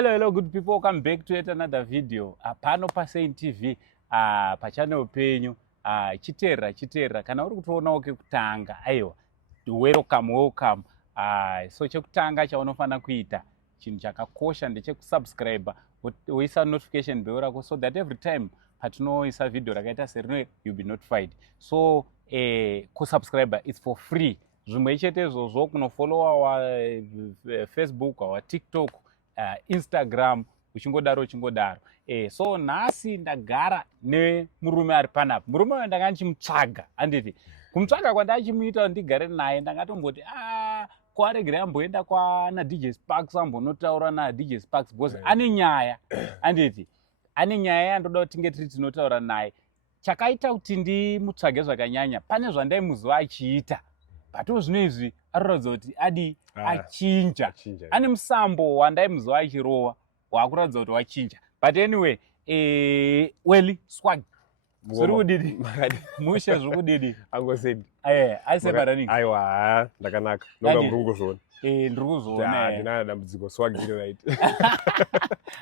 Hello, good people. Welcome back to yet another video. Pano paSaint TV, pachannel penyu, chitera. Kana uri kutoona kutanga, aiwa, welcome. So chekutanga chaunofana kuita, chinhu chakakosha ndechekusubscribe, woisa notification bell rako so that every time patinoisa video rakaita serino you'll be notified. So kusubscribe it's for free. Zvimwe chete izvozvo kunofollowa wa Facebook, wa TikTok, Instagram, uchingodaro. So nhasi ndagara nemurume ari panapa. Murume uyu ndanga ndichimutsvaga, handiti. Kumutsvaga kwandachimuita ndigare naye ndakatomboti kwaregera amboenda kwana DJ Sparks ambonotaura na DJ Sparks because ane nyaya, handiti. Ane nyaya yandoda kuti tinge tiri tinotaura naye. Chakaita kuti ndimutsvage zvakanyanya, pane zvandaimuziva achiita. But zvino izvi arikuratidza kuti achinja. Ane musambo wandaimuziva achirova wakuratidza kuti wachinja. But anyway, Welly Swag. Zviri kudidi? Mushe zviri kudidi? Angosedi. Aise baraningi. Aiwa, ndakanaka. Nonga muri kuzviona. Ndiri kuzoona. Ndina dambudziko Swag iri right.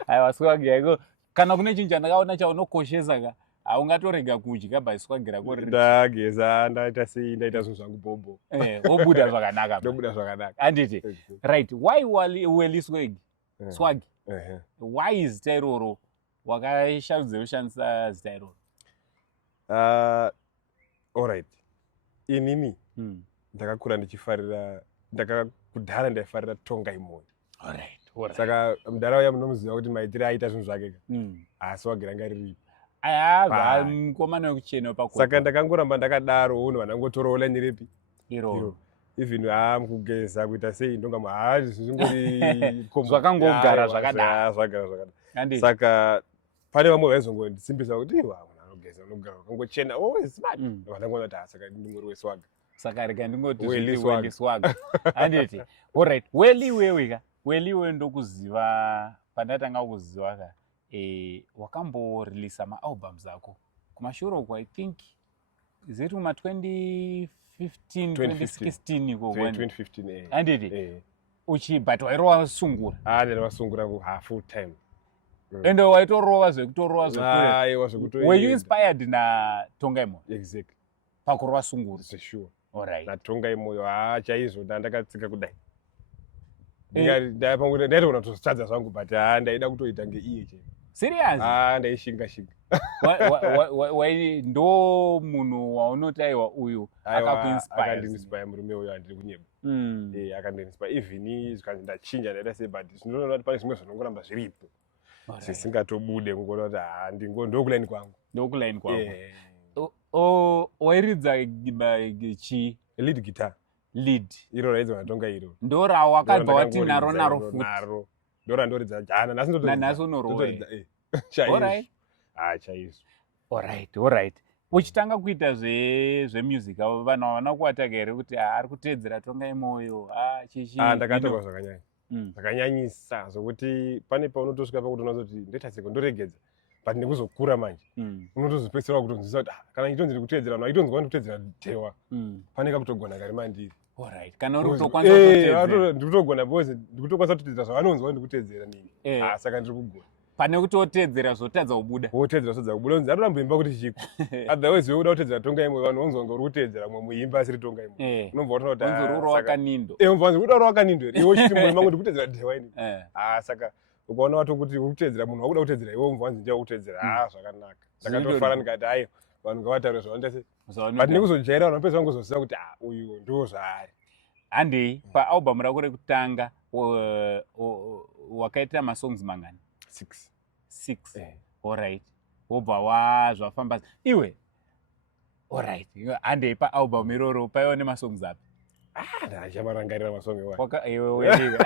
Aiwa Swag yako. Kana kune chinhu chandakaona chaunokoshesa ka. Haungatorega kudya by Swag rako riri. Ndageza ndaita sei ndaita zvinhu zvangu bobo. Wobuda zvakanaka. Ndobuda zvakanaka. Handiti. Right. Why Welly Swag? Why is zita iroro wakasharudza kushandisa zita iroro? Alright. Inini ndakakura ndichifarira kudhara ndaifarira Tongai Moyo. Alright. Saka mudhara uya munomuziva kuti maitire aita zvinhu zvake ka. Asi wagiranga riripo. Mukomana wekuchena pakona. Saka ndakangoramba ndakadaro unhu vanangotorawo line repi? Iroro. Even mukugeza kuita sei ndonga zvingori zvakangogara zvakadaro. Zvagara. Saka pane vamwe vaizongondisimbisa kuti anogeza unogara wakangochena smart. Vanangona kuti saka ndingori weSwag. Saka rega ndingoti Welly Swag. Handiti. Alright. Welly wewe ndokuziva pandatanga kuziva ka. Wakamboreleasa maalbums ako kumashure uko I think is it kuma 2015 2016 iko 2015 handiti but wairova sungura ndaiva ku full time ende waitorova zvekutorova zvekure. Were you inspired na Tongai Moyo? Exactly. Pakurova sungura? For sure. Alright. Na Tongai Moyo chaizvo ndakatsika kudai ndaitoona kutozotadza zvangu but ndaida kutoita ngeiye chete. Serious? Ndaishinga. Ndo munhu waunotaiwa uyu akandinspire murume uyu handiri kunyeba. Akandinspire even zvikanzi ndachinja ndaita sei but zvinoona kuti pane zvimwe zvinongoramba zviripo zvisingatobude kungoona kuti ndokulaini kwangu. Ndokulaini kwangu. Wairidza chi? Lead guitar. Lead. Iro raidzwa naTonga iro. Ndo wakabva wati naro futi. Ndo ndoridza jana nasi unorova. Alright. Chaizvo. Alright. Uchitanga kuita zvemusic vanhu havana kuwataka here kuti ari kuteedzera Tongai Moyo chichi. Ndakatorwa zvakanyanya. Zvakanyanyisa zvokuti pane paunotosvika pakuti unozoti ndotatseko ndoregedza but ndikuzokura manje. Unotozopedzisira kutonzwisa kuti kana itonzi ndikuteedzera vanhu aitonzwa ndikuteedzera Tewa. Pane kakutogona kari mandiri. Alright. Kana uri kutokwanisa kuteedzera. Ndikutogona because ndikutokwanisa kuteedzera zvavanonzwa ndikuteedzera nini. Saka ndiri kugona. Pane kuti woteedzera zvotadza kubuda. Woteedzera zvotadza kubuda. Unzi anoramboimba kuti chiko. Otherwise wewe uda kuteedzera Tongai Moyo vanhu vanonzwa ngori kuteedzera mwe muimba asiri Tongai Moyo. Unobva wataura kuti unzi ruro wakanindo. Unzi kuti wakanindo. Iwe uchiti muimba kuti kuteedzera Tewa ini. Saka ukaona wato kuti uri kuteedzera munhu wakuda kuteedzera iwe umva wanzi ndiye kuteedzera zvakanaka. Saka tofara ndikati hayi vanhu ngavataure zvavanoita sei. But ndikuzojaira vanhu vapedza vangozoziva kuti uyu ndo zvaari. Handei paalbum rako rekutanga wakaita masongs mangani? 6. Alright. Wobva zvafamba iwe. Alright. Handei paalbum iroro paiva nemasongs api? Ndachamarangarira masongi iwe Welly.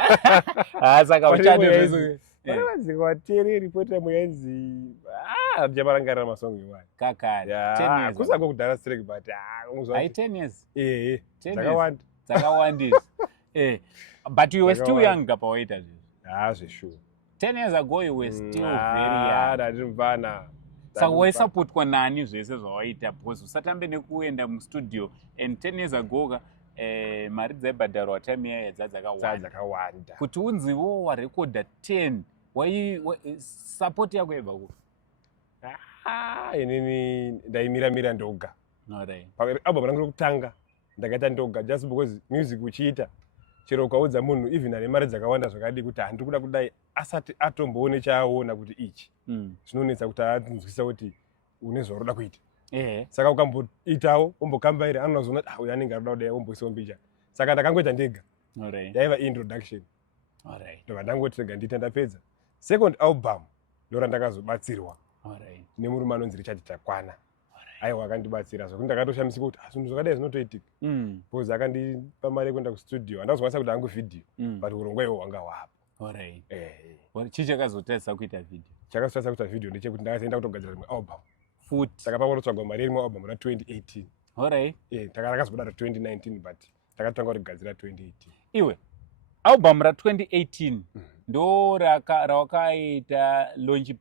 Saka uchandoizo. Vanhu vateereri poita muyenzi ndachamarangarira masongi iwayo. Kakari. 10 years. Kusako kudhara strike but 10 years. Dzakawanda. Dzakawandisa. But you were still young pawaita zvizvo. Sure. 10 years ago you were still very young. Ndatimbana. Saka waisupportwa nani zvese zvawaita because usatambe nekuenda mustudio and 10 years ago mari dzaibhadharwa time iya dzakawanda dzakawanda kuti unziwo warekodha 10 support yako yebva ku inini ndaimira ndoga. Alright. Album rangu rokutanga ndakaita ndoga just because music uchiita chero ukaudza munhu even ane mari dzakawanda zvakadi kuti handiri kuda kudai asati atomboone chaaona kuti ichi zvinonetsa kuti anzwisa kuti une zvaroda kuita. Saka ukamboitawo umbokambaira anozoona kuti uyu anenge aroda kudai omboisawo mbicha. Saka ndakangoita ndega. Yaiva introduction. Ndobva ndangoti rega ndiite ndapedza. Second album ndora ndakazobatsirwa nemurume anonzi Richard Takwana. Aiwa akandibatsira zvokuti ndakatoshamisika kuti zvinhu zvakadai zvinotoitika. Because akandipa mari yekuenda kustudio. Handazokwanisa kuti hangu video but urongwa ihwo hwanga hwapo. Chii chakazotadzisa kuita video? Chakazotadzisa kuita video ndechekuti ndakazoenda kutogadzira rimwe album futi. Saka pakutotsvagwa mari yerimwe album ra2018. Takakazobuda ra2019 but takatanga kutigadzira 2018. Iwe album ra2018 ndo rawakaita launch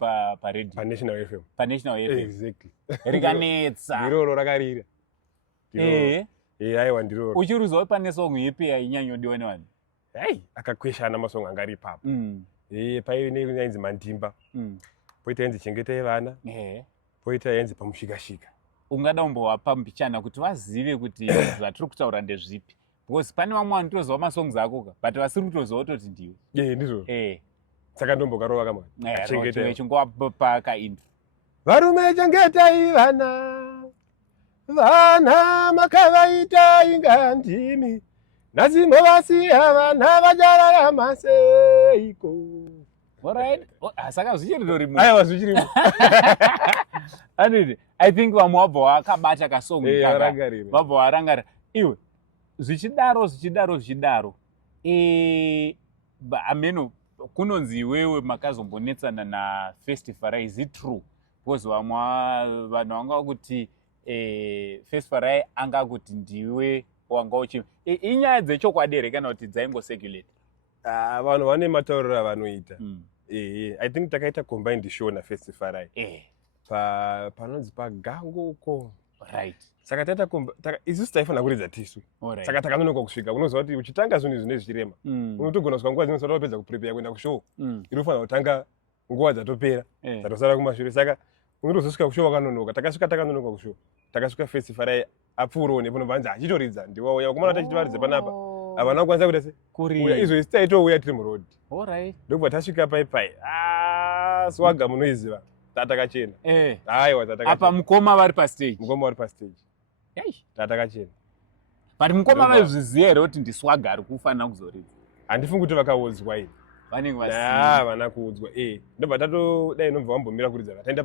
paredio paNational FM. paNational FM. Exactly. Rikanetsa. Ndiroro rakarira. Aiwa ndiroro. Uchiruzawo pane song ipi yainyanyodiwa nevanhu? Akakweshana masong anga ari ipapo. Paine inonzi Mandimba. Poita inonzi Chengetai Vana. Poita inonzi Pamushikashika. Ungada umbovapa mbichana kuti vazive kuti zvatiri kutaura ndezvipi? Because pane vamwe vanotozwa masongs ako but vasiri kutoziva kutoti ndiwe. Ndizvo. Saka ndombokarova kamwe. Chengetai chingowapa kaintro. Varume chengetai vana. Vana makavaita inga ndimi. Nazimo vasiya vana vajararama seiko. Alright. Saka zvichiri rimwe. Aiwa zvichiri. I think vamwe vabva vakabata kasong vabva varangarira. Iwe zvichidaro ameno kunonzi iwewe makazombonetsana naFestival. Is it true? Because vamwe vanhu vanga kuti Festival anga kuti ndiwe wanga uchi inyaya dzechokwadi here kana kuti dzaingoseculated? Vanhu vane matauriro avanoita. I think takaita combined show naFestival. Panonzi paGango uko. Right. Saka taita isusu taifanira kuridza tisu. Saka takanonoka kusvika. Unoziva kuti uchitanga zvinhu zvine zvichirema unotogona kusvika nguva dzimwe wapedza kuprepare kuenda kushow. Inofanira kutanga nguva dzatopera dzatosara kumashure. Saka unotozosvika kushow wakanonoka. Takasvika takanonoka kushow. Takasvika Festival apfuurawo nepo nobva achitoridza ndiwauya wakomana tachitivaridza panapa havana kukwanisa kuita se uya izvozvi taitouya tiri muroad. Ndobva tasvika paipai swaga munoiziva tatakachena. Aiwa tatakachena. Apa mukoma vari pastage. Mukoma vari pastage. Tatakachena. But mukoma vaizviziva here kuti ndiswaga ari kufanira kuzoridza? Handifungi kuti vakaudzwa ini. Vanenge vasiya. Havana kuudzwa. Ndobva tatodai nobva wambomira kuridza vataenda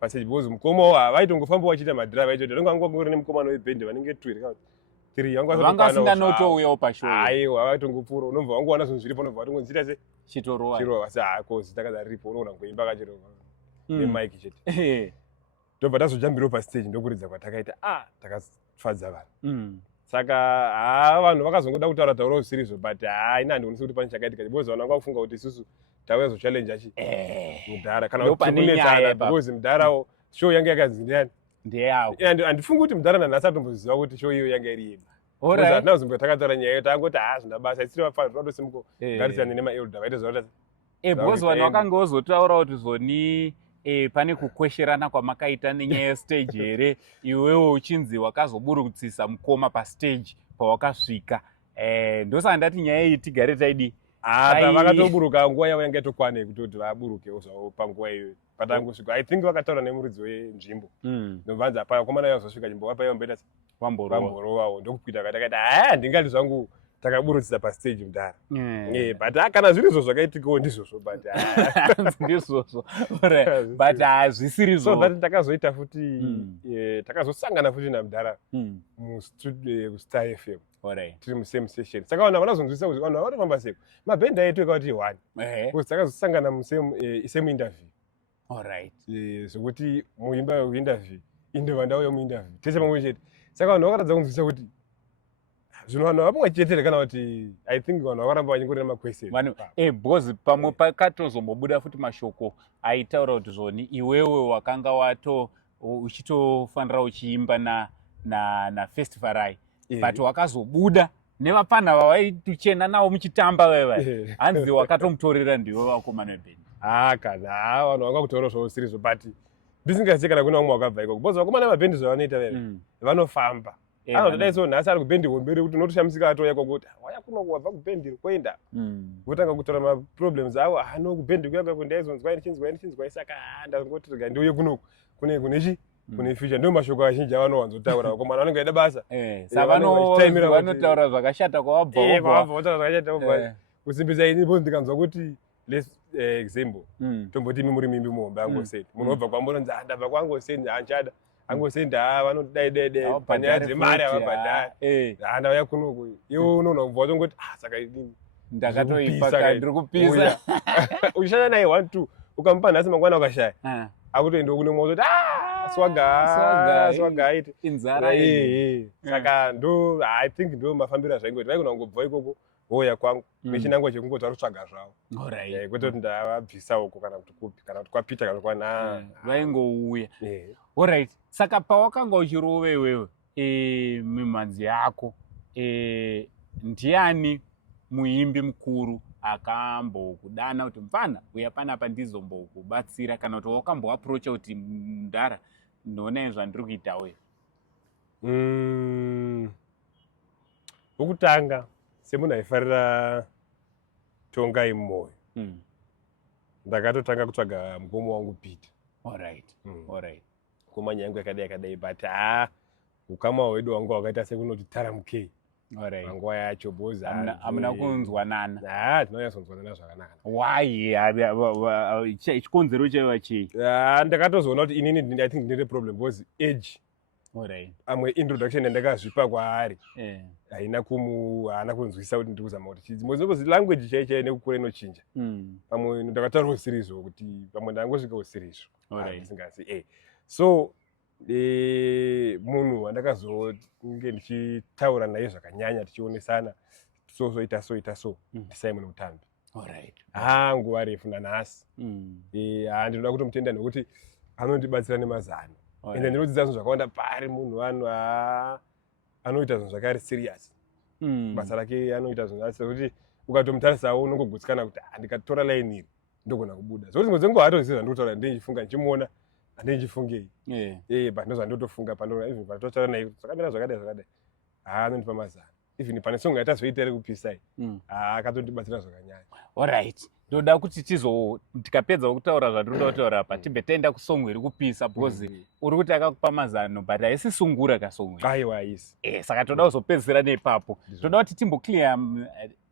pastage because mukomawo vaitongofamba vachiita madhirava vaitoti ndongangori nemukomana webhendi vanenge 2 vanga vasinganotouyawo pashow. Aiwa vaitongopfuura unobva wangowana zvinhu zviripo unobva watongonzita se chitorowa asi kozi takadza riripo unoona ngoimba kachiro nemike chete. Ndobva tazojambirawo pastage ndokuridza kwatakaita takafadza vanhu. Saka vanhu vakazongoda kutaura tauro usirizo but ina handionisi kuti pane chakaitika because vanhu vanga kufunga kuti isusu tauya zochallenge achi mudhara kana kuti kunetsana because mudharawo show yanga yakanzi ndiani ndeyako. Handifungi kuti mudhara nanhasi atomboziva kuti show iyo yanga iri yeba. Hatina kuzomboka takataura nyaya iyo tangoti zvina basa isiri vafana todosimuko garisana nemaelda vaite zvaita because vanhu vakanga vozotaura kuti zoni pane kukwesherana kwamakaita nenyaya yestage here iwewo uchinzi wakazoburutsisa mukoma pastage pawakasvika. Ndosaka ndati nyaya iyi tigare taidi vakatoburuka nguva yavo yanga itokwanei kutoti vaburukewo zvavo panguva iyoyo patangosvika. I think vakataura nemuridzi wenzvimbo ndobvanza pa vakomana vazosvika chimbovapa yomboita vamborovawo ndokuita katakaita handingati zvangu takaburutsisa pastage mudhara. But kana zvirizvo zvakaitikawo ndizvozvo but ndizvozvo but hazvisirizvo. So that takazoita futi takazosangana futi namudhara mustudio kuStar FM tiri musame session. Saka vanhu vanazonzwisa kuti vanhu vanofamba seko mabhendi aitwe kuti 1 because takazosangana musame interview. Zvokuti muimba yekuinterview indova ndau yomuinterview tese pamwe chete. Saka vanhu vakaratidza kunzwisa kuti zvinhu vanhu vapamwe chetere kana kuti I think vanhu vakaramba vachingorina maquestion. Because pamwe pakatozombobuda futi mashoko aitaura kuti zvoni iwewe wakanga uchitofanira uchiimba naFestival but wakazobuda nevapana vavaituchena navo muchitamba veva hanzi wakatomutorera ndiwe vakomana webhendi. kana vanhu vanga kutaura zvausiri but ndisingazivi kana kuna vamwe wakabva ikoko because vakomana mabhendi zvavanoita vere vanofamba anotodai so nhasi ari kubhendi homberi kuti unotoshamisika atoya ikoko kuti waya kuno wabva kubhendi koenda votanga kutaura maproblems avo no kubhendi kuya kwako ndaizonzwa ndichinzwa saka ndangoti rega ndiuye kunoku kune future ndio mashoko azhinji avanowanzotaura vakomana vanenge vaida basa vanotaura zvakashata kwavabva zvakashata kwabva kusimbisa ini bo ndikanzwa kuti example tomboti imi muri mimbi muhombe angoseni munhu wobva kwambononzi ndabva kwangoseni hanchada angoseni dai panyaya dzemari avabhadhari ndauya kunoku iwe unoona kubva watongoti saka ndakatoipaka ndiri kupisa uchishanda naye 1-2 ukamupa nhasi mangwana ukashaya akutoenda kune mwe utoti swaga aiti inzara saka ndo I think ndo mafambiro azvaingoti vaikona kungobva ikoko woya kwangu nechinangwa chekungoti varutsvaga zvavo kwete kuti ndavabvisa uko kana kuti kupi kana kuti kwapita kana kwana vaingouya alright. Saka pawakanga uchirova iwewe mimhanzi yako ndiani muimbi mukuru akambokudana kuti mfana uya panapa ndizombokubatsira kana kuti wakamboaprocha kuti Mudhara ndinoona zvandiri kuita uyu? Wokutanga semunhu aifarira Tongai mumwoyo ndakatotanga kutsvaga mukoma wangu Peter. Alright. Mukoma nyangu yakadai but ukama hwedu wangu wakaita sekunoti taramukei panguva yacho bozi hamuna kunzwanana. Tinonyatsokunzwanana zvakanaka. Why? Chikonzero chaiva chii? Ndakatozoona kuti inini I think ndine problem because age. Amwe introduction yandakazvipa kwaari haana kunzwisisa kuti ndiri kuzama kuti chidzi because language chaichai nekukura inochinja. Pamwe ndakataurawo sirizvo kuti pamwe ndangosvikawo sirizvo ndisingazi so munhu wandakazonge ndichitaura naye zvakanyanya tichionesana soita so ndiSimon Mutambi. Nguva refu nanhasi ndinoda kutomutenda nekuti anondibatsira nemazano ende ndinodzidza zvinhu zvakawanda pari munhu anoita zvinhu zvakari serious. Basa rake anoita zvinhu kuti ukatomutarisawo unongogutsikana kuti ndikatora line iri ndogona kubuda zokuti ngodzenguva hatoziva ndikutaura ndinchifunga ndichimuona handinchifungei but ndozvandotofunga panototaura naye kuti zvakamira zvakadai anondipa mazano even pane songo yatazoita iri kupisai akatondibatsira zvakanyanya. Alright, ndoda kuti tikapedza kutaura zvatinoda kutaura apa tibve taenda kusongo iri kupisa because uri kuti akakupa mazano but haisi sungura kasongo. Aiwa haisi. Saka toda kuzopedzisira neipapo. Toda kuti timboclear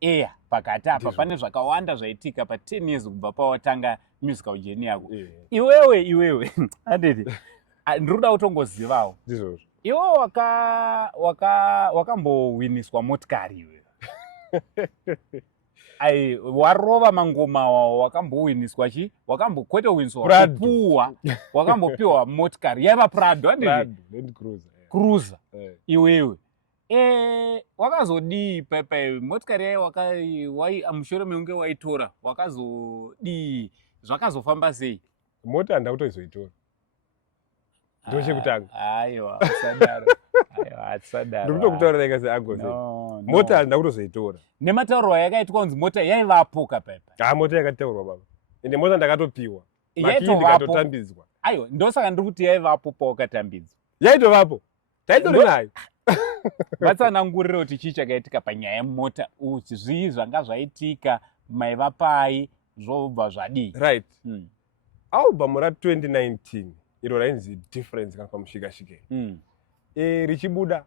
air pakati apa pane zvakawanda zvaitika pa 10 years kubva pawatanga musical journey yako. Iwewe anditi ndinoda kutongozivawo. Ndizvo. Iwe wakambowiniswa motikari iwe. Warova mangoma wakambowiniswa chi? Kwete winiswa kupuwa. Wakambopiwa motikari yaiva Prado anditi? Land Cruiser. Iwewe. Wakazodii pepe motikari yayi mushure meunge waitora wakazodii zvakazofamba sei? Mota handakutoizoitora. Ndo chekutanga. Aiwa, asadaro. Ndikutokutaura rega seAgosi. Mota handakutozoitora. Nematauro yakaitwa kunzi mota yaivapo kapepe. Mota yakataurwa baba. Ende mota ndakatopiwa. Makii ndikatotambidzwa. Aiwa, ndosaka ndiri kuti yaivapo pawakatambidzwa. Yaitovapo. Taitori nayo. Vatsanangurira kuti chii chakaitika panyaya yemota uti zvii zvanga zvaitika maiva pai zvobva zvadii. Right. Album ra2019 iro rainzi Difference kana pamushikashike. Richibuda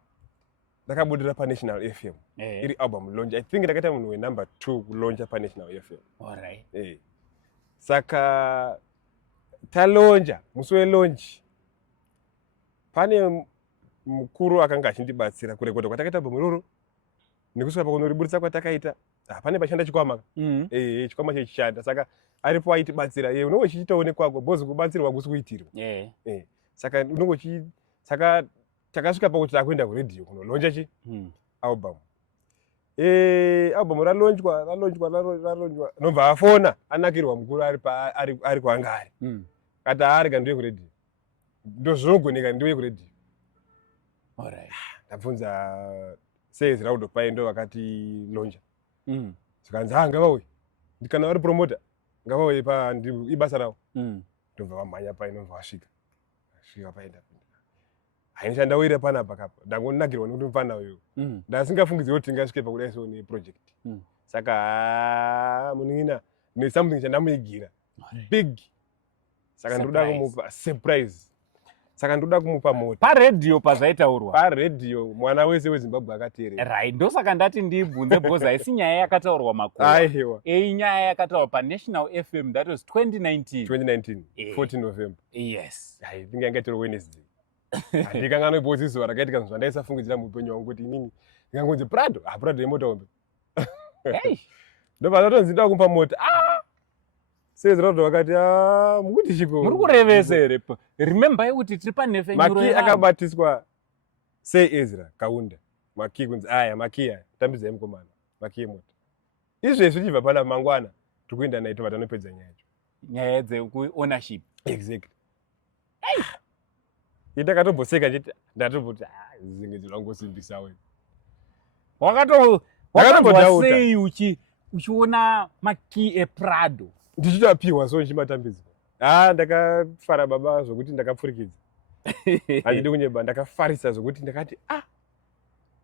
ndakabudira paNational FM. Iri album launch. I think ndakaita munhu wenumber 2 kulauncha paNational FM. Alright. Saka talonja musi welaunch pane mukuru akanga achindibatsira kurekodha kwatakaita album iroro nekusvika pakunoriburitsa kwatakaita pane pashanda chikwama chikwama chechishanda saka aripo aitibatsira unenge uchichitaonekwako bhozi kubatsirwa kusi kuitirwa saka unenge saka takasvika pakuti takuenda kuredhiyo kunolauncha chi album album ralaunchwa nobva afona anakirwa mukuru ari kwanga ari kati arega ndiuye kuredhiyo ndozvinogoneka ndiuye kuredhiyo. Ndabvunza sales Raudopai ndo vakati launcha zikanzi ngavauye ndikana vari promota ngavauye ibasa ravo ndobva vamhanya pai nobva vasvika paenda haini ndawira panapa kapa ndangonakirwa nekuti mufana uyu ndasingafungidziri kuti tingasvike pakudai so neproject saka muningina nesomething chandamuigira big saka ndoda kumupa surprise saka ndoda kumupa mota paredhiyo pazvaitaurwa paredhiyo mwana wese wezimbabwe akateerera right ndosaka ndati ndibvunze bhozi haisi nyaya yakataurwa makuru aiwa nyaya yakataurwa panational fm that was 2019 14 November yes hai ndinga yanga tiri Wednesday handikanga noibodzi zuva rakaitika zvinhu zvandaisafungidzira muupenyu hwangu kuti inini ndingangonzi prado yemota hombe ndobva ndatonzi ndoda kumupa mota sezvirato vakati mukuti chiko muri kurevesa here remember kuti tiri panefenyuro maki akabatiswa sei Ezra Kaunda maki kunzi maki tambidzai mukomana maki yemota izvezvi chibva pana mangwana tiri kuenda naito vatanopedza nyaya dzekuownership exactly itakatomboseka chiti ndatoboti zingedzo rangosimbisa wakatombodauta sei uchiona maki ePrado ndichitapiwa so nchimatambidzwa ndakafara baba zvokuti ndakapfurikidza handidi kunyeba ndakafarisa zvokuti ndakati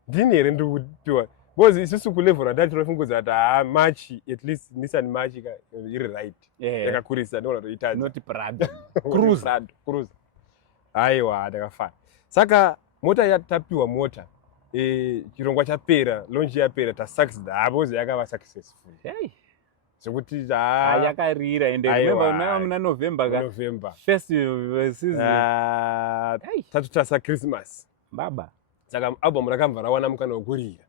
ndini here ndiri kupiwa because isusu kulevel randati tinofungudza kuti machi at least Nissan machi iri right yakakurisa ndinoona kuti itadza not Prado cruiser aiwa ndakafara saka mota yatapiwa mota chirongwa chapera launch yapera tasucceed because yakava successful zvekuti yakarira ende remember muna November festival season tatutasa Christmas baba saka album rakamva rawana mukana wekurira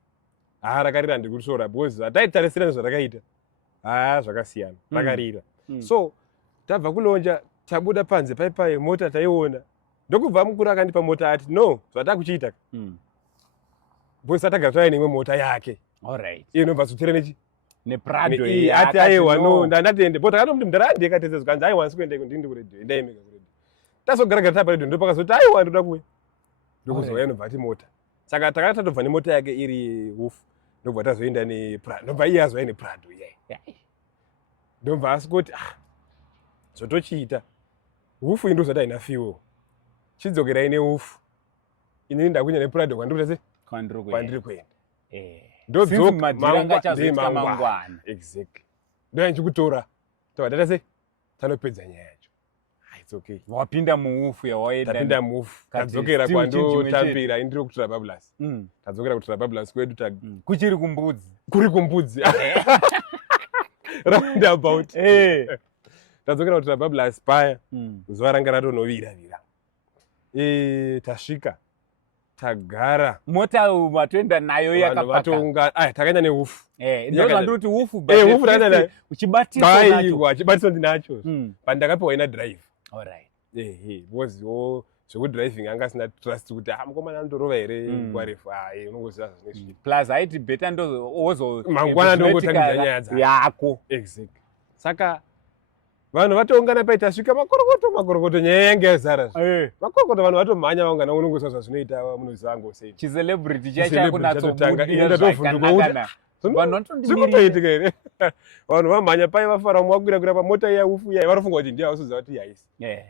rakarira ndikurisora because hataitarisira zvarakaita zvakasiyana rakarira so tabva kulonja tabuda panze paipai mota taiona ndokubva mukuru akandipa mota ati no zvatakuchiita because atagara taine imwe mota yake alright inobva zotera nechi nePrado ati aiwa no ndandatende but akati ndindarandi yakatedza zvikanzi aiwa nsikwenda iko ndindi kuredio ndaimeka kuredio tazogaragara taparedio ndopakazoti aiwa ndoda kuwe ndokuzova inobva ati mota saka takati tatobva nemota yake iri hufu ndobva tazoenda nePrado ndobva iye azova nePrado ndobva asikoti zvotochiita hufu indi zvataina fiwo chidzokerai nehufu inini ndakunya nePrado kwandiri kuenda ndodzoka mangwana exactly ndoya nchikutora tavadata sei tanopedza nyaya yacho it's okay wapinda muhufu tapinda muhufu tadzokera kwandotambira indiri kutora bablas tadzokera kutora bablas kwedu kuchiri kumbudzi kuri kumbudzi roundabout tadzokera kutora bablas paya zuva ranga ratonovira tasvika tagara mota matoenda nayo yakapaka takaenda nehufu ndozvandiri kuti hufu chibatiswa ndinacho pandakapiwa ina drive alright because zvekudriving anga asina trust kuti mukomana andorova here nguva refu unongoziva zvinezvi plus haiti beta mangwana ndongotangidza nyaya yako exactly saka vanhu vatoungana pai tasvika makorokoto nyaya yange yazara makorokoto vanhu vatomhanya vaungana unongoziva zvazvinoita munoziva ngosei chicelebrity chachakunatsobudiraakanaka zvikutoitika here vanhu vamhanya pai vafara mumwe wakwira pamota iya ufu iya varofunga kuti ndiye vasuziva kuti ihaisi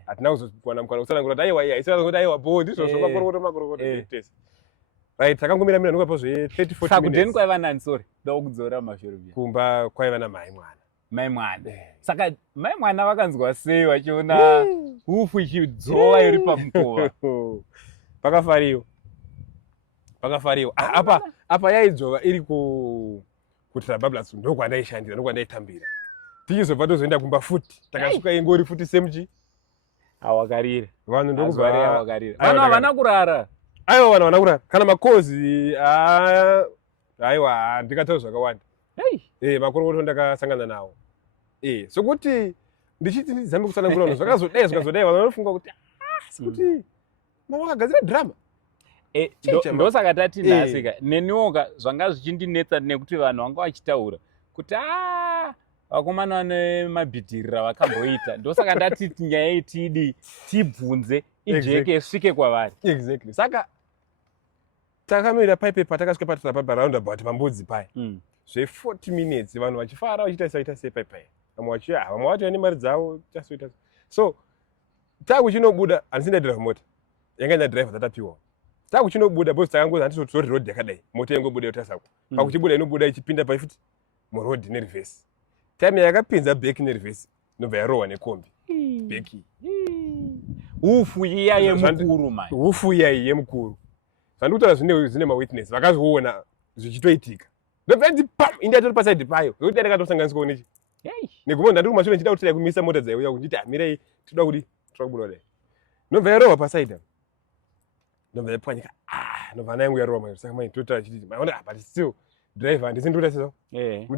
hatina kuzowana mukana kusanangura kuti aiwa ihaisi kuti aiwa bo ndizvozvo makorokoto tese right takangomira nokapa zve30-40 minutes kwaiva nani sorry ndakudzora mashure kumba kwaiva namai mwana saka mai mwana vakanzwa sei vachiona hufu ichidzova iri pamukova pakafariwa apa yaidzova iri kutora bablas ndokwandaishandira ndokwandaitambira tichizobva tozoenda kumba futi takasvika ingori futi semuchi awakarira vanhu ndokubva vanhu havana kurara aiwa vanhu havana kurara kana makozi aiwa ndikataura zvakawanda makorokoto ndakasangana nawo sokuti ndichiti ndizambe kusanangura vanhu zvakazodai vanhu vanofunga kuti sekuti mavakagadzira drama ndosaka tati ndasika neniwoka zvanga zvichindinetsa nekuti vanhu vanga vachitaura kuti vakomana vane mabhidhirira vakamboita ndosaka ndati nyaya itidi tibvunze ijeke svike kwavari exactly saka takamira paipepa takasvika patarapapa roundabout pambudzi paya zve40 minutes vanhu vachifara vachiita sei paipai vamwe wacho vane mari dzavo tasoita so takuchinobuda handisina drive mota yanga ina driver dzatapiwa takuchinobuda bhosi takangozi handitotori road yakadai mota yangobuda yotasako pakuchibuda inobuda ichipinda paifuti muroad nereverse time yakapinza beki nereverse nobva yarohwa nekombi beki hufu iya yemukuru mai hufu iya yemukuru zvandikutaura zvine mawitness vakazviona zvichitoitika ndobvati pam indiatori pasaidi payo zvokuti ndakatosanganiswawo nechi negumo ndandiri kumashure ndichida kuti kumisa mota dzaiuya kuti nditi hamirai toda kuti tokubuda kudai nobva yarohwa pasaidi nobva yapwanyika nobva ana yangu yarohwa saka mai totaura chiti maona but still driver handisi ndikuita seso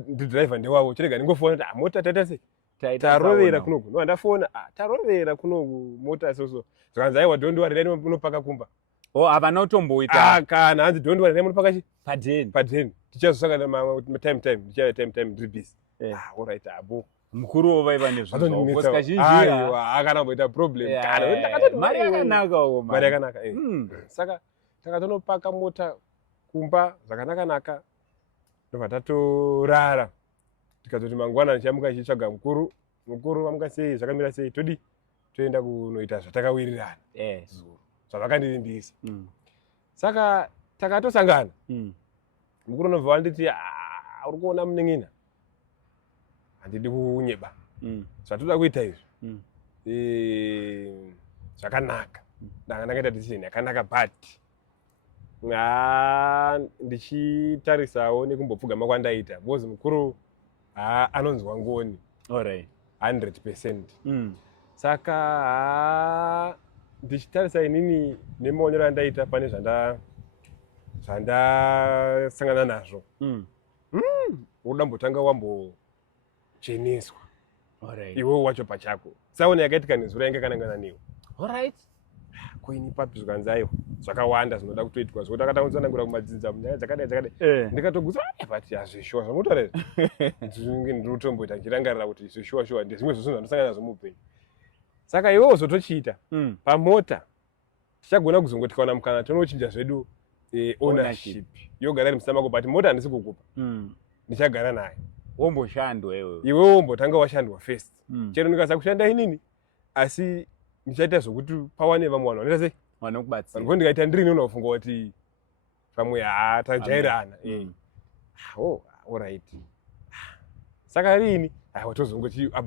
ndidriver ndewavo chirega ndingofona kuti mota taita sei tarovera kunoku no handafona tarovera kunoku mota soso zvakanzi aiwa don't worry dai munopaka kumba havana kutomboita kana hanzi don't worry dai munopaka chi padeni tichazosangana time ndichava time ndiri busy alright abo mukuru vaiva nezvozvokazhinji akana kumboita problem mari yakanaka mari yakanaka saka takatonopaka mota kumba zvakanaka ndobva tatorara tikazoti mangwana ndichamuka ndichitsvaga mukuru vamuka sei zvakamira sei todi toenda kunoita zvatakawirirana zvavakandirimbisa saka takatosangana mukuru unobva wanditi uri kuona muneng'ina handidi kunyeba zvatoda kuita izvi zvakanaka danga ndakaita decision yakanaka but ndichitarisawo nekumbopfugama kwandaita because mukuru anonzwa ngoni 100%. Saka ndichitarisa inini nemaonero andaita pane zvandasangana nazvo udambotanga wambocheneswa iwewe wacho pachako tsaona yakaitika nezura yange kanangana newe koini papi zvikanzaiwa zvakawanda zvinoda kutoitwa zvokuti akatangotsanangura kumadzidza munyaya dzakadai ndikatogutsa but hazvishuwa zvamutaura izvi ndiri kutomboita ndichirangarira kuti zvishuwa ndezvimwe zvose zvandosangana nazvo muupenyu saka iwewo zotochiita pamota tichagona kuzongotikaona mukana tonochinja zvedu ownership yogara iri musina mako but mota handisi kukupa ndichagara nayo womboshandwa iwewe wombotanga washandwa first chero ndikaza kushanda inini asi ndichaita zvokuti pawane vamwe vanhu vanoita sei vanokubatsira vanhu ndikaita ndirini unofunga kuti pamwe tajairana alright saka rini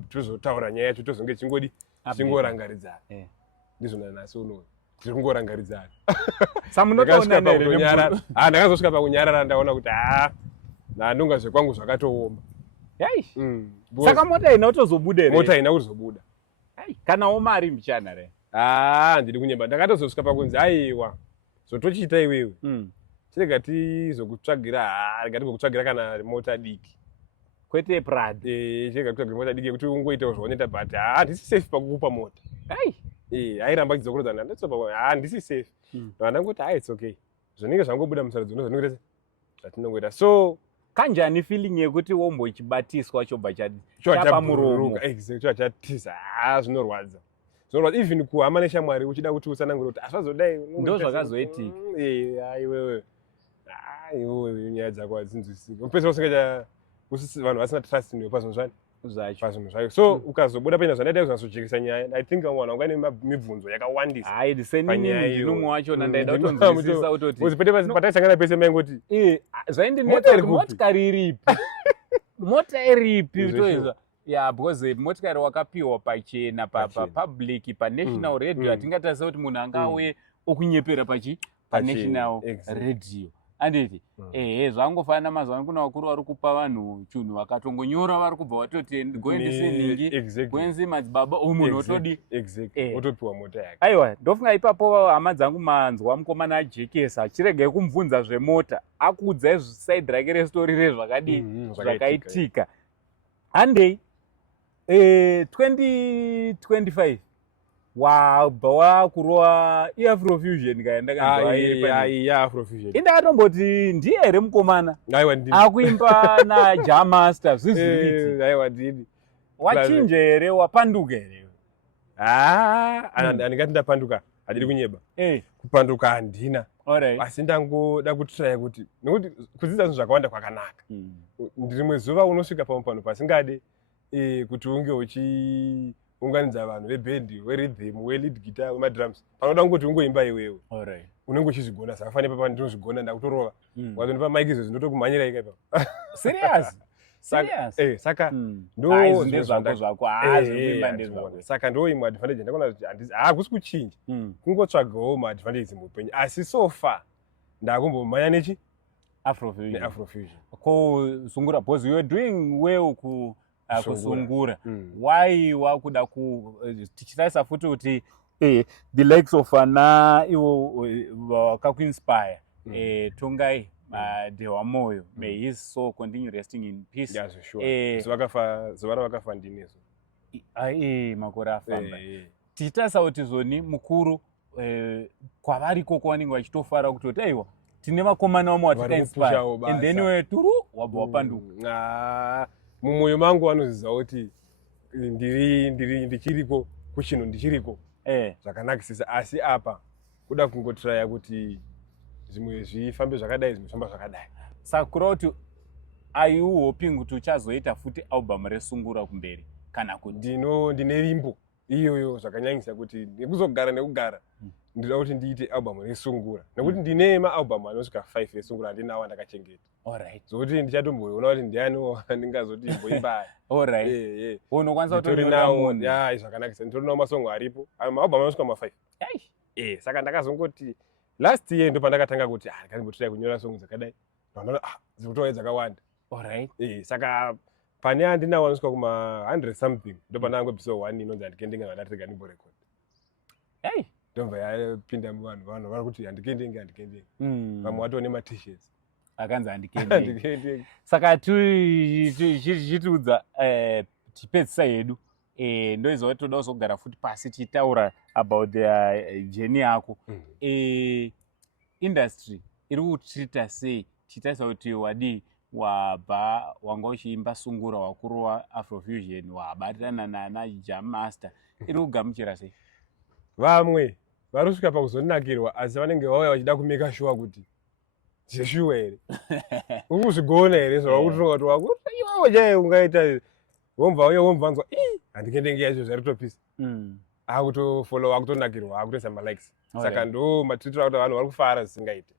tozotaura nyaya yacho tozonge chingorangaridzana ndizvona nhasi unowu tiri kungorangaridzana ndakazosvika pakunyarara ndaona kuti ndandonga zvekwangu zvakatooma saka mota haina kutozobuda mota haina kuzobuda kanawo mari mbichana re ndiri kunyemba ndakatozosvika pakunzi aiwa zotochiita iwewe chirega tizokutsvagira ngatingokutsvagira kana mota diki kwete prad chirega kutsvagira mota diki yekuti ungoitawo zvaunoita but handisi safe pakukupa mota airamba chizokurodzana handisi safe ndandangoti it's okay zvinenge zvangobuda musarudzo ndozvinongeta zvatinongoita so kanjani feeling yekuti wombochibatiswa chobva chapa muromo chatiza zvinorwadza even kuhama neshamwari uchida kuti utsanangure kuti asvazodai ndo zvakazoitika iwewe nyaya dzako hadzinzwisiki upesa usingacha vanhu vasina trust newe pazvinhu zvacho so ukazobuda paina zvandaitai kuzazojekesa nyaya I think vamwe vanhu vanga nemibvunzo yakawandisa ndinomwe wachona ndaida kutonzwisisa utoti pataisangana pese maingoti zvaindinetsa motikari iripi mota iripi toizva because motikari wakapiwa pachena papublic panational radio hatingatarisa kuti munhu angauye okunyepera panational radio anditi zvangofanana mazuva kuna vakuru vari kupa vanhu chinhu vakatongonyora vari kubva vatoti goendisinhingi gwenzi madzibaba munhu otodi otopiwa mota yake aiwa ndofunga ipapo hama dzangu manzwa mukomana ajekesa achiregai kumubvunza zvemota akuudzai side rake restori rezvakadii zvakaitika handei 2025 wabva wakurova iafrofusion kaendaaafrofusion indakatomboti ndiye here mukomana akuimba najamaster zviziviti wachinja here wapanduka here handingati ndapanduka handiri kunyeba kupanduka handina asi ndangoda kutiraya kuti nekuti kudzidza zvinhu zvakawanda kwakanaka ndirimwe zuva unosvika pamwe panhu pasingade kuti unge uchiunganidza vanhu vebhendi, werhythm, welid guitar, wemadrums, panoda kungoti ungoimba iwewe. Alright. Unenge uchizvigona, saka fanira papa ndinozvigona ndakutorowa. Wazonipa mic izvo zvinotokumhanyira ika ipapo. Serious? Saka saka ndo imwe advantage ndakaona kuti hakusi kuchinja, kungotsvagawo maadvantage muupenyu, asi so far ndakumbomhanya nechi Afrofusion. Kusungura, because you are doing well kusungura. Why wakuda tichitarisa futi kuti the likes of ana iwo wakakuinspire Tongai Dewa Moyo, may his soul continue resting in peace. Yes, sure. Zuva vakafa ndinezo. Makore afamba. Tichitarisa kuti zoni mukuru kwavariko kwavanenge vachitofara kutoti aiwa tine vakomana vamwe watikainspire, and then we turu wabva wapanduka. Mumwoyo mangu vanoziva kuti ndichiriko kuchinhu, ndichiriko zvakanakisisa, asi apa kuda kungotiraya kuti zvimwe zvifambe zvakadai, zvimwe zvifamba zvakadai. Saka kureva kuti are you hoping kuti uchazoita futi album resungura kumberi kana kuti? Ndine rimbo iyoyo zvakanyanyisa kuti nekugara ndinoda kuti ndiite album resungura, nekuti ndine maalbum anosvika 5 esungura andinawo ndakachengeta. Alright. Zokuti ndichatomboona kuti ndiani ndingazoti imboimba. Alright. Unokwanisa kutorinawo munhu. Zvakanakisa, nditorinawo masongo aripo. Maalbum anosvika ma5. Saka ndakazongoti last year ndo pandakatanga kuti ndakazombotorai kunyora songo dzakadai. Ndakaona dzikutova dzakawanda. Alright. Saka pane andinawo anosvika kuma 100 something ndo pandangobvisa 1 inonzi handikendenge vandatirega ndimbo record. Ndobva yapinda muvanhu vari kuti handikendenge. Vamwe watone ma-t-shirts. Akanzi handikendenge. Saka tichitiudza tipedzisa yedu. Ndoizva toda kuzogara futi pasi tichitaura about the journey yako. Industry iri kutrita sei? Tichitarisa kuti wadi wabva wanga uchiimba sungura, wakuru waAfrofusion, wabatirana nana Jam Master, iri kugamuchira sei? Vamwe vari kusvika pakuzonakirwa, asi vanenge vauya vachida kumeka sure kuti zveshuwa here, uri kuzvigona here, zvakutoronga kuti iwewe chaiye ungaita womvanzwa handikendenge yacho zvaritopisa, akutofollowa, akutonakirwa, akutoisa malikes. Saka ndo matiitira kuti vanhu vari kufara zvisingaite.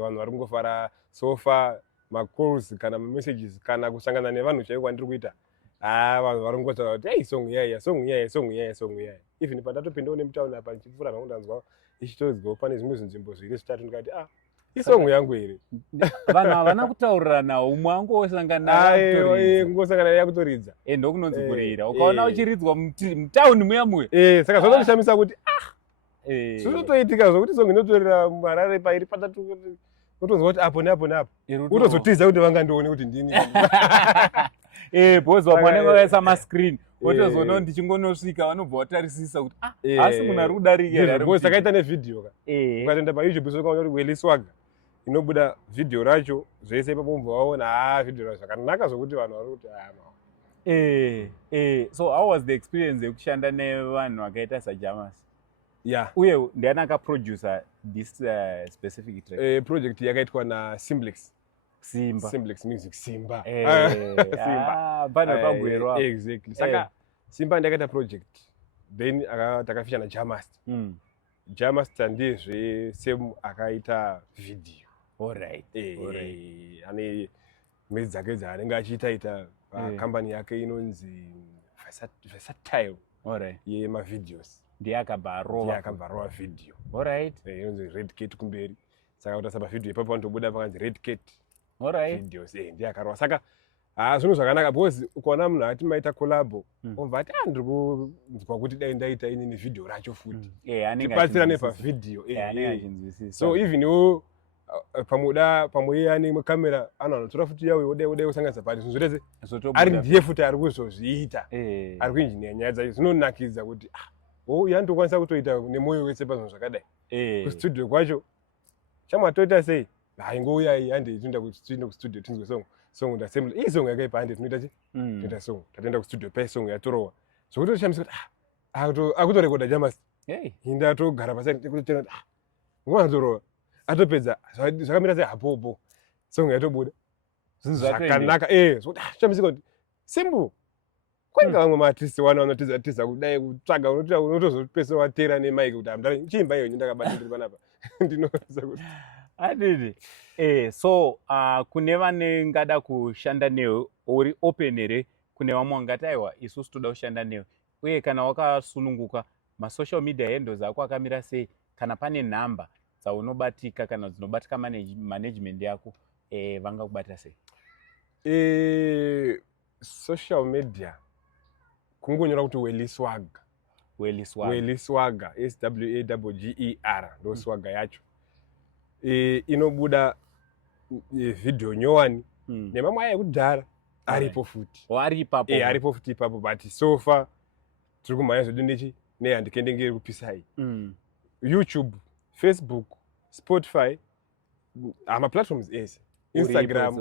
Vanhu vari kungofara sofa, macalls kana mamessages kana kusangana nevanhu chaivo kwandiri kuita. Vanhu vari kungotaura kuti song iyaya. Even pandatopindawo nemutauni apa ndichipfuura nangu ndanzwa ichitoudzwawo pane zvimwe zvinzvimbo zviri zvitatu ndikati isongo yangu here. Vanhu havana kutaurirana, umwe angosangana kungosangana yakutoridza. Ndokunonzi kurira. Ukaona uchiridzwa mutauni muya. Saka zvotoshamisa kuti zvotoitika zvokuti songo inotorera Harare pairi patatu, utonzwa kuti apo neapo neapo. Utozotiza kuti vangandione kuti ndini. Because vanenge vakaisa mascreen, wotozoona ndichingonosvika vanobva vatarisisa kuti asi munhu ari kudarika. Sakaita nevidhio ka. Ukatoenda paYouTube sokaona kuti Welly Swagger inobuda vidhio racho zvese ipapo mubva waona vidhio racho zvakanaka zvokuti vanhu vari kuti So how was the experience yekushanda nevanhu vakaita saJamas? Uye ndiani akaproducer this specific track? Project yakaitwa naSimblex. Simplex Music, Simba. Bana pagwerwa. Exactly. Saka Simba ndakaita project. Then takafishana Jamaster. Jamaster ndizve same akaita video. Alright. Ane mwedzi dzake dzaanenge achiita company yake inonzi Versatile. Alright. Yemavideos. Ndiye akabharova video. Alright. Inonzi Red Cat kumberi. Saka utasa pavidhio ipapo vanotobuda pakanzi Red Cat. Alright. Videos ndiye akarova. Saka zvinhu zvakanaka because ukaona munhu ati maita collabo obva ati ndiri kunzwa kuti dai ndaita inini video racho futi. Tibatsirane pavidhio. So even iwo pamwe ane kamera anotora futi yawo odai kusanganisa pati zvinhu zvese ari ndiye futi ari kuzozviita, ari kuinjiniya nyaya dzacho. Zvinonakidza kuti yandokwanisa kutoita nemwoyo wese pazvinhu zvakadai. Kustudio kwacho chamwatoita sei ngouya hande tinoenda kustudio tinzwe song ndasemble iyi song yakaipa hande tinoita chi tinoita song tatoenda kustudio pai song yatorowa zvokuti toshamisa kuti akutorekoda Jamaster inda atogara pasai kuti ngoma atorowa atopedza zvakamira sei hapopo song yatobuda zvakanaka zvokuti shamisika kuti simple Kwanga vamwe maartist wana vanotiza kudai kutsvaga unotozopesa watera nemaiki kuti amdari chiimba iyo ndakabata ndiri panapa ndinoziva kuti adidi. So kune vane ngada kushanda newe uri open here kune vamwe wangati aiwa isusu toda kushanda newe, uye kana wakasununguka masocial media handles ako akamira sei, kana pane nhamba dzaunobatika kana dzinobatika management yako vangakubata sei? Social media kungonyora kuti Welly Swagger. Welly Swagger, SWAGGER ndo Swagger yacho. Inobuda video nyowani nemamwe aya ekudhara aripo futi. Aripo futi ipapo, but so far tiri kumhanya zvedu nechi nehandike ndenge iri kupisai. YouTube, Facebook, Spotify, amaplatforms ese, Instagram,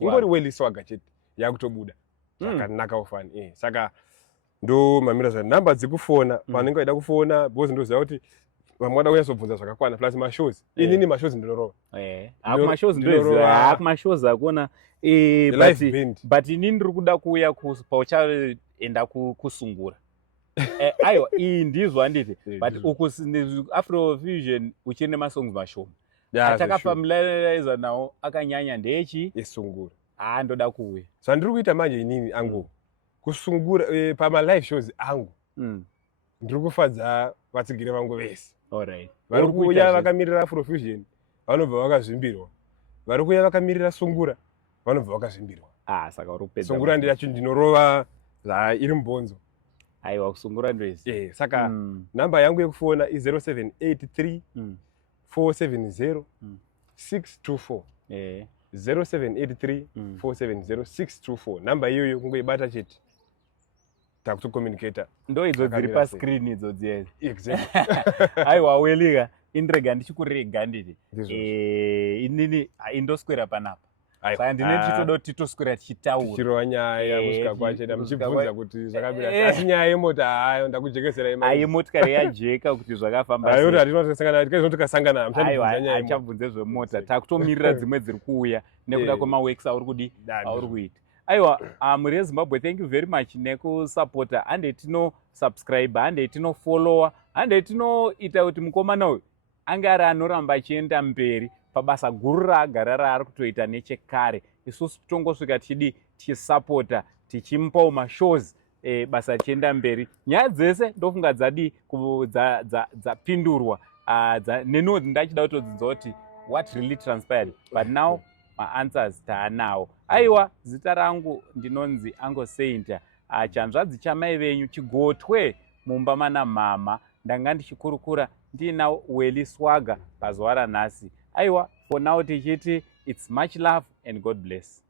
ingori Welly Swagger chete yakutobuda zvakanaka ufani. Saka ndo mamira zva namba dzekufona vanenge vaida kufona because ndoziva kuti vamwe vada kunyatsobvunza zvakakwana plus mashows. Inini mashows ndinorova. Mashows ndoziva mashows akona but inini ndiri kuda kuuya pauchaenda kusungura. Aiwa ndizvo handiti, but uku Afrofusion uchiri nemasongs mashoma atakafamiliariza nawo akanyanya ndechi isungura. Ndoda kuuya zvandiri kuita manje inini angu kusungura pamalive shows angu ndiri kufadza vatsigiri vangu vese. Vari kuuya vakamirira Afrofusion vanobva vakazvimbirwa, vari kuuya vakamirira sungura vanobva vakazvimbirwa. Saka uri kupedza sungura ndiyacho ndinorova iri mubhonzo. Aiwa kusungura ndoizi. Saka namba yangu yekufona i 0783 470 624. 0783 470 624. Namba iyoyo kungoibata chete takutokomunicata. Ndo idzo dziri pascreen idzo dziyezi. Exactly. Aiwa Welly indirega ndichikurega nditi inini indoswera panapa. Saka ndine tichitoda kuti titoswera tichitaura tichirova nyaya kusvika kwachena muchibvunza kuti zvakamira asi nyaya yemota hayo ndakujekesera imari motikari yajeka kuti zvakafamba sei. Aiwa tikasangana achabvunze zvemota takutomirira dzimwe dziri kuuya nekuda kwemaworks auri kudi auri kuita. Aiwa muri yeZimbabwe, thank you very much nekusupporta. Hande tinosubscribe, hande tinofollowa, hande tinoita kuti mukomana uyu ange ari anoramba achienda mberi pabasa guru raagara raari kutoita nechekare. Isusu tongosvika tichisupporta tichimupawo mashows basa richienda mberi. Nyaya dzese ndofunga dzapindurwa neniwo ndachida kutodzinza kuti what really transpired, but now maanswers taanawo. Aiwa zita rangu ndinonzi Uncle Saint, chanzvadzi chamai venyu chigotwe mumba mana mama. Ndanga ndichikurukura ndina Welly Swagger pazuva ranhasi. Aiwa for now tichiti it's much love and God bless.